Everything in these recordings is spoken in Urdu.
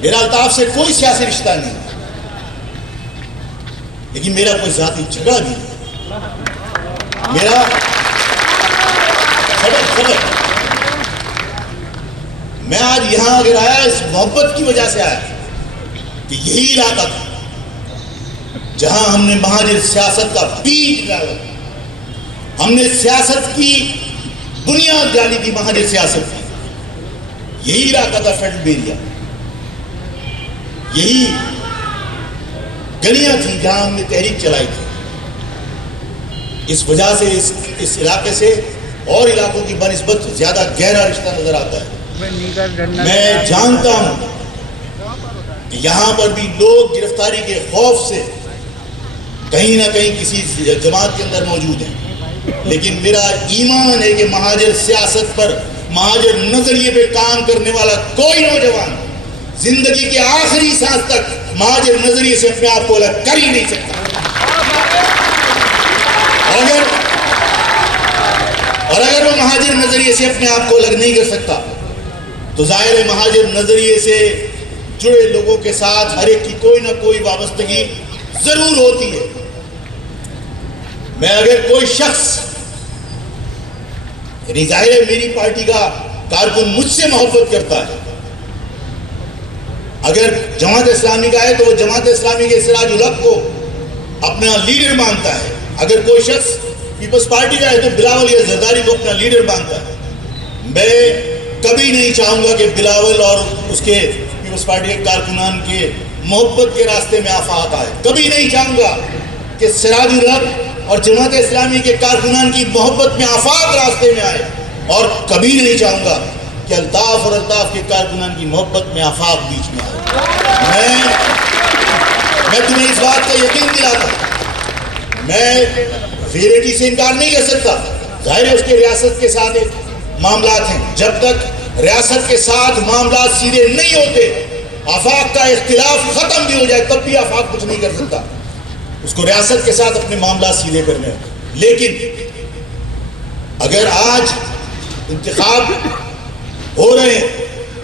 میرا الطاف سے کوئی سیاسی رشتہ نہیں، لیکن میرا کوئی ذاتی جھگڑا بھی نہیں۔ میرا خبر میں آج یہاں اگر آیا اس محبت کی وجہ سے آیا کہ یہی علاقہ تھا جہاں ہم نے مہاجر سیاست کا بیج ڈالا، ہم نے سیاست کی بنیاد ڈالی تھی، مہاجر سیاست کی۔ یہی علاقہ تھا فیڈرل بیریا، یہی گلیاں تھیں جہاں ہم نے تحریک چلائی تھی۔ اس وجہ سے اس علاقے سے اور علاقوں کی بنسبت زیادہ گہرا رشتہ نظر آتا ہے۔ میں جانتا ہوں کہ یہاں پر بھی لوگ گرفتاری کے خوف سے کہیں نہ کہیں کسی جماعت کے اندر موجود ہیں، لیکن میرا ایمان ہے کہ مہاجر سیاست پر، مہاجر نظریے پہ کام کرنے والا کوئی نوجوان زندگی کے آخری سانس تک مہاجر نظریے سے اپنے آپ کو الگ کر ہی نہیں سکتا۔ اور اگر وہ مہاجر نظریے سے اپنے آپ کو الگ نہیں کر سکتا تو ظاہر ہے مہاجر نظریے سے جڑے لوگوں کے ساتھ ہر ایک کی کوئی نہ کوئی وابستگی ضرور ہوتی ہے۔ میں اگر کوئی شخص، یعنی ظاہر ہے میری پارٹی کا کارکن مجھ سے محبت کرتا ہے، اگر جماعت اسلامی کا ہے تو وہ جماعت اسلامی کے سراج الحق کو اپنا لیڈر مانتا ہے، اگر کوئی شخص پیپلز پارٹی کا ہے تو بلاول یا زرداری کو اپنا لیڈر مانتا ہے۔ میں کبھی نہیں چاہوں گا کہ بلاول اور اس کے پیپلز پارٹی کے کارکنان کے محبت کے راستے میں آفات آئے، کبھی نہیں چاہوں گا کہ سراج الحق اور جماعت اسلامی کے کارکنان کی محبت میں آفات راستے میں آئے، اور کبھی نہیں چاہوں گا کہ الطاف اور الطاف کے کارکنان کی محبت میں آفات بیچ میں آئے۔ میں تمہیں اس بات کا یقین دلاتا ہوں، میں ویریٹی سے انکار نہیں کر سکتا، ظاہر ہے اس کے ریاست کے ساتھ معاملات ہیں، جب تک ریاست کے ساتھ معاملات سیدھے نہیں ہوتے، آفاق کا اختلاف ختم بھی ہو جائے تب بھی آفاق کچھ نہیں کر سکتا، اس کو ریاست کے ساتھ اپنے معاملات سیدھے کرنے ہیں۔ لیکن اگر آج انتخاب ہو رہے ہیں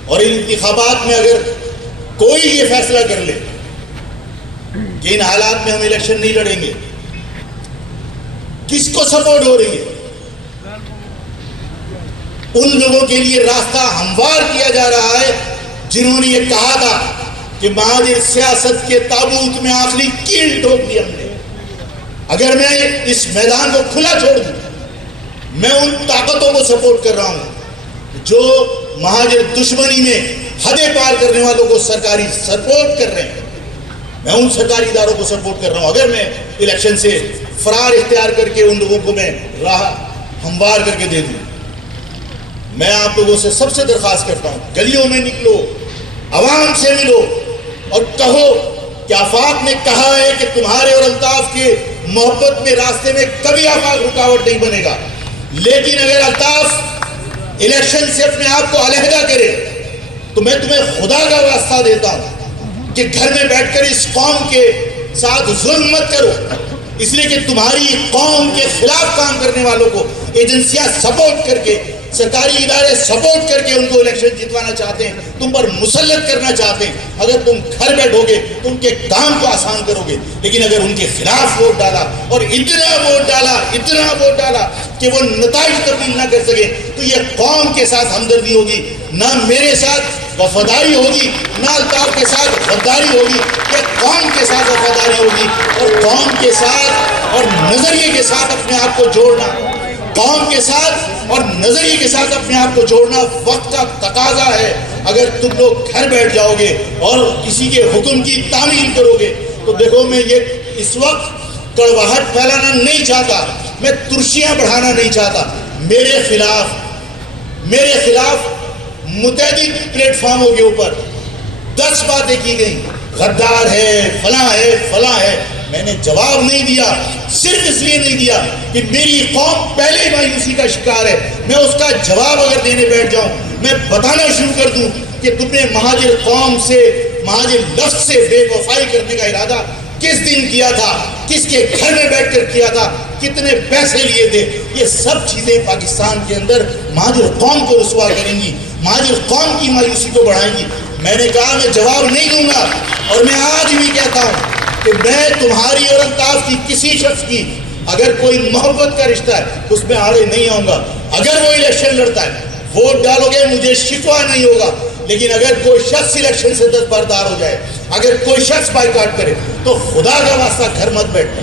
اور ان انتخابات میں اگر کوئی یہ فیصلہ کر لے کہ ان حالات میں ہم الیکشن نہیں لڑیں گے، کس کو سپورٹ ہو رہی ہے؟ ان لوگوں کے لیے راستہ ہموار کیا جا رہا ہے جنہوں نے یہ کہا تھا کہ مہاجر سیاست کے تابوت میں آخری کیل ٹھوک دی ہم نے۔ اگر میں اس میدان کو کھلا چھوڑ دوں، میں ان طاقتوں کو سپورٹ کر رہا ہوں جو مہاجر دشمنی میں حدیں پار کرنے والوں کو سرکاری سپورٹ کر رہے ہیں، میں ان سرکاری اداروں کو سپورٹ کر رہا ہوں۔ اگر میں الیکشن سے فرار اختیار کر کے ان لوگوں کو میں راہ ہموار کر کے دے دوں، میں آپ لوگوں سے سب سے درخواست کرتا ہوں، گلیوں میں نکلو، عوام سے ملو اور کہو کہ آفاق نے کہا ہے کہ تمہارے اور الطاف کے محبت میں راستے میں کبھی آفاق رکاوٹ نہیں بنے گا، لیکن اگر الطاف الیکشن سے اپنے آپ کو علیحدہ کرے تو میں تمہیں خدا کا واسطہ دیتا ہوں کہ گھر میں بیٹھ کر اس قوم کے ساتھ ظلم مت کرو، اس لیے کہ تمہاری قوم کے خلاف کام کرنے والوں کو ایجنسیاں سپورٹ کر کے، سرکاری ادارے سپورٹ کر کے ان کو الیکشن جتوانا چاہتے ہیں، تم پر مسلط کرنا چاہتے ہیں۔ اگر تم گھر بیٹھو گے تو ان کے کام کو آسان کرو گے، لیکن اگر ان کے خلاف ووٹ ڈالا اور اتنا ووٹ ڈالا کہ وہ نتائج تبدیل نہ کر سکے تو یہ قوم کے ساتھ ہمدردی ہوگی، نہ میرے ساتھ وفاداری ہوگی، نہ الطاف کے ساتھ غداری ہوگی، یہ قوم کے ساتھ وفاداری ہوگی۔ اور قوم کے ساتھ اور نظریے کے ساتھ اپنے آپ کو جوڑنا، قوم کے ساتھ اور نظریے کے ساتھ اپنے آپ کو جوڑنا وقت کا تقاضا ہے۔ اگر تم لوگ گھر بیٹھ جاؤ گے اور کسی کے حکم کی تعمیل کرو گے تو دیکھو، میں یہ اس وقت کڑواہٹ پھیلانا نہیں چاہتا، میں ترشیاں بڑھانا نہیں چاہتا۔ میرے خلاف متعدد پلیٹ فارموں کے اوپر 10 باتیں کی گئی، غدار ہے، فلاں ہے، میں نے جواب نہیں دیا، صرف اس لیے نہیں دیا کہ میری قوم پہلے ہی مایوسی کا شکار ہے۔ میں اس کا جواب اگر دینے بیٹھ جاؤں، میں بتانا شروع کر دوں کہ تم نے مہاجر قوم سے، مہاجر لفظ سے بے وفائی کرنے کا ارادہ کس دن کیا تھا، کس کے گھر میں بیٹھ کر کیا تھا، کتنے پیسے لیے تھے، یہ سب چیزیں پاکستان کے اندر مہاجر قوم کو رسوا کریں گی، مہاجر قوم کی مایوسی کو بڑھائیں گی۔ میں نے کہا میں جواب نہیں دوں گا، اور میں آج بھی کہتا ہوں کہ میں تمہاری اور الطاف کی کسی شخص کی اگر کوئی محبت کا رشتہ ہے اس میں آڑے نہیں آؤں گا۔ اگر وہ الیکشن لڑتا ہے، ووٹ ڈالو گے، مجھے شکوہ نہیں ہوگا، لیکن اگر کوئی شخص الیکشن سے دستبردار ہو جائے، اگر کوئی شخص بائیکاٹ کرے تو خدا کا واسطہ گھر مت بیٹھنا،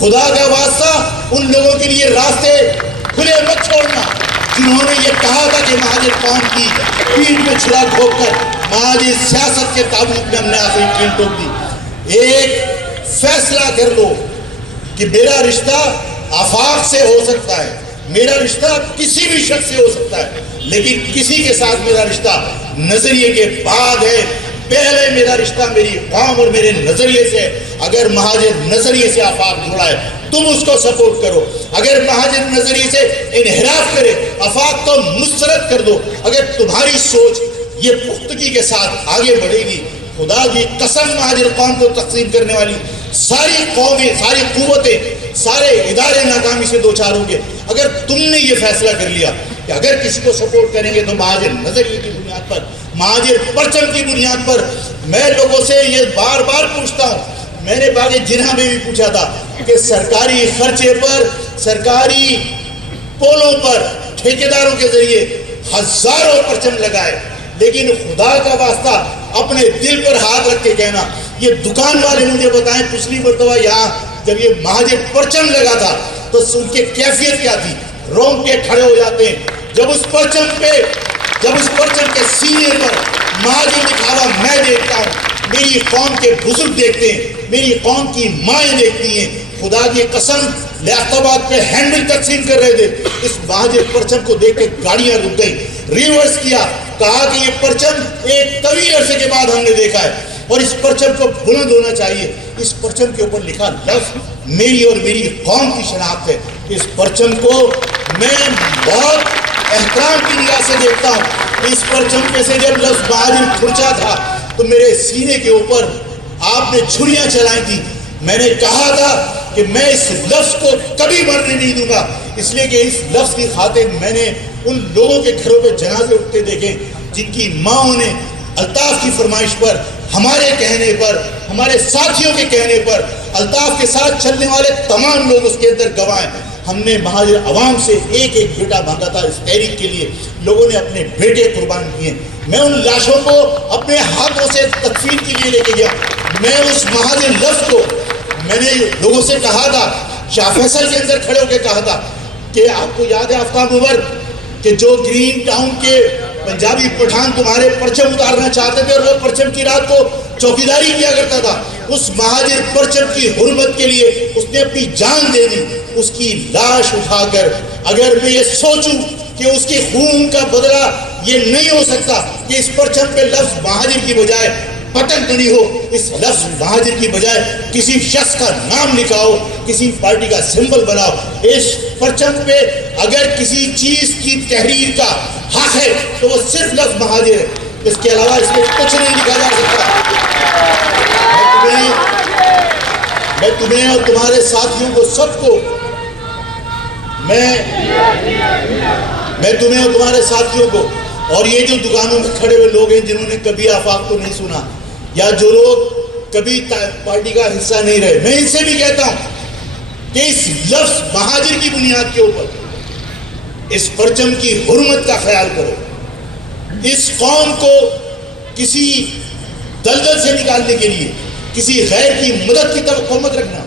خدا کا واسطہ ان لوگوں کے لیے راستے کھلے مت چھوڑنا جنہوں نے یہ کہا تھا کہ مہاجر قوم کی پیٹھ میں چھڑا ٹھوک کر مہاجر سیاست کے تابوت میں ہم نے آخری کیل ٹھوک دی۔ ایک فیصلہ کر لو کہ میرا رشتہ آفاق سے ہو سکتا ہے، میرا رشتہ کسی بھی شخص سے ہو سکتا ہے، لیکن کسی کے ساتھ میرا رشتہ نظریے کے بعد ہے۔ پہلے میرا رشتہ میری قوم اور میرے نظریے سے، اگر مہاجر نظریے سے آفاق جڑا ہے تم اس کو سپورٹ کرو، اگر مہاجر نظریے سے انحراف کرے آفاق کو مسترد کر دو۔ اگر تمہاری سوچ یہ پختگی کے ساتھ آگے بڑھے گی، خدا کی قسم مہاجر قوم کو تقسیم کرنے والی ساری قومیں، ساری قوتیں، سارے ادارے ناکامی سے دوچار ہوں گے۔ اگر تم نے یہ فیصلہ کر لیا کہ اگر کسی کو سپورٹ کریں گے تو مہاجر نظریے کی بنیاد پر، مہاجر پرچم کی بنیاد پر، میں لوگوں سے یہ بار بار پوچھتا ہوں، میں نے باغ جناح میں بھی پوچھا تھا کہ سرکاری خرچے پر، سرکاری پولوں پر ٹھیکیداروں کے ذریعے ہزاروں پرچم لگائے، لیکن خدا کا واسطہ اپنے دل پر ہاتھ رکھ کے کہنا، یہ دکان والے مجھے بتائیں پچھلی مرتبہ یہاں جب یہ مہاجر پرچم لگا تھا تو ان کی کیفیت کیا تھی؟ رونگ کے کھڑے ہو جاتے ہیں جب اس پرچم کے سینے پر مہاجر لکھا ہوا میں دیکھتا ہوں، میری قوم کے بزرگ دیکھتے ہیں، میری قوم کی مائیں دیکھتی ہیں۔ خدا کی قسم لیاقت آباد پہ ہینڈل تقسیم کر رہے تھے، اس مہاجر پرچم کو دیکھ کے گاڑیاں رک گئی، ریورس کیا، کہا کہ یہ پرچم ایک طویل عرصے کے بعد ہم نے دیکھا ہے اور اس پرچم کو بلند ہونا چاہیے۔ اس پرچم کے اوپر لکھا لفظ میری اور میری قوم کی شناخت ہے۔ اس پرچم کو میں بہت احترام کی نگاہ سے دیکھتا ہوں۔ اس پرچم پہ سے جب لفظ مہاجر کھرچا تھا تو میرے سینے کے اوپر آپ نے چھریاں چلائی تھی۔ میں نے کہا تھا کہ میں اس لفظ کو کبھی مرنے نہیں دوں گا، اس لیے کہ اس لفظ کی خاطر میں نے ان لوگوں کے گھروں پہ جنازے اٹھتے دیکھے جن کی ماں نے الطاف کی فرمائش پر، ہمارے کہنے پر، ہمارے ساتھیوں کے کہنے پر، الطاف کے ساتھ چلنے والے تمام لوگ اس کے اندر گواہ ہیں۔ ہم نے مہاجر عوام سے ایک ایک بیٹا مانگا تھا اس تحریک کے لیے، لوگوں نے اپنے بیٹے قربان کیے۔ میں ان لاشوں کو اپنے ہاتھوں سے تدفین کے لیے لے کے گیا۔ میں اس مہاجر لفظ کو میں نے لوگوں سے کہا تھا، شاہ فیصل کے اندر کھڑے ہو کے کہا تھا کہ آپ کو یاد ہے آفتاب عمر کہ جو گرین ٹاؤن کے پنجابی پٹھان تمہارے پرچم اتارنا چاہتے تھے اور وہ پرچم کی رات کو چوکیداری کیا کرتا تھا، اس مہاجر پرچم کی حرمت کے لیے اس نے اپنی جان دے دی۔ اس کی لاش اٹھا کر اگر میں یہ سوچوں کہ اس کے خون کا بدلہ یہ نہیں ہو سکتا کہ اس پرچم پہ لفظ مہاجر کی بجائے پتنگ بنی ہو، اس لفظ مہاجر کی بجائے کسی شخص کا نام لکھاؤ، کسی پارٹی کا سمبل بناؤ، اس پرچم پہ اگر کسی چیز کی تحریر کا حق ہے تو وہ صرف لفظ مہاجر ہے، اس کے علاوہ اس میں کچھ نہیں لکھا جا سکتا۔ میں تمہیں اور تمہارے ساتھیوں کو سب کو میں تمہیں اور تمہارے ساتھیوں کو اور یہ جو دکانوں میں کھڑے ہوئے لوگ ہیں جنہوں نے کبھی آفاق کو نہیں سنا یا جو لوگ کبھی پارٹی کا حصہ نہیں رہے، میں ان سے بھی کہتا ہوں کہ اس لفظ مہاجر کی بنیاد کے اوپر اس پرچم کی حرمت کا خیال کرو، اس قوم کو کسی دلدل سے نکالنے کے لیے کسی غیر کی مدد کی توقع مت رکھنا۔